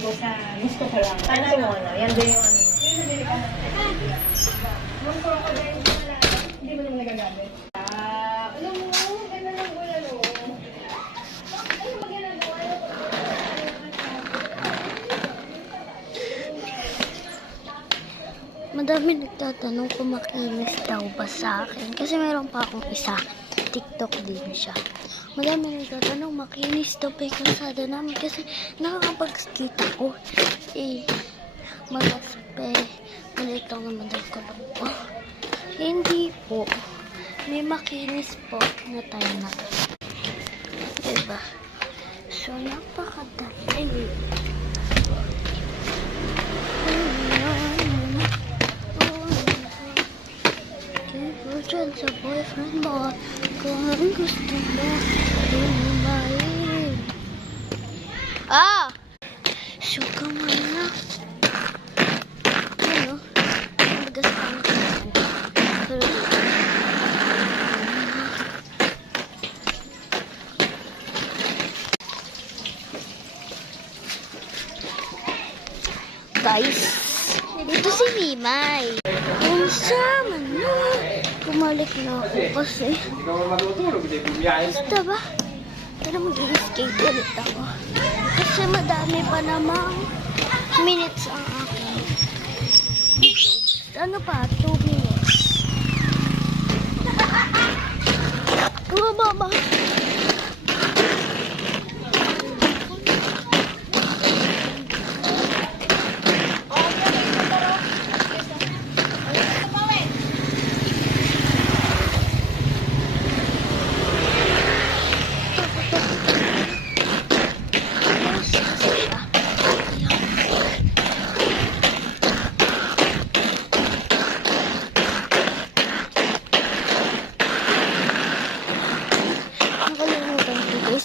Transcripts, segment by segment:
ko sa gusto ko lang. Ano mo na? Yan din yung ano. Yung crocodile ko na hindi mo naman nagagamit. Alam mo, ganda ng ulan o. Ano ba ginagawa? Madami nagtatanong kung makinis daw ba sa akin. Kasi meron pa akong isa. TikTok din siya. Madami nagtatanong makinis daw ba yung kalsada namin. Kasi nakakapag-skate ako. Malaspe. Maliit lang naman daw kalong ko. Hindi po. May makinis po na tayo na to. Diba? So, napakadali. Dyan sa boyfriend mo, kung ang gusto mo, lumayin. Suka mo na. Ano? Magas pa na kanan. Pero guys, dito si Mimay. Kung sama na. Bumalik na ako kasi. Hindi ka matutulog, hindi bumiyahin. Basta ba? Pero mag-skate ulit ako. Kasi madami pa namang minutes ang akin. Ano pa? 2 minutes. Baba.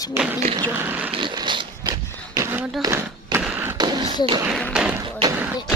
May video. Ano? Isa lang ako.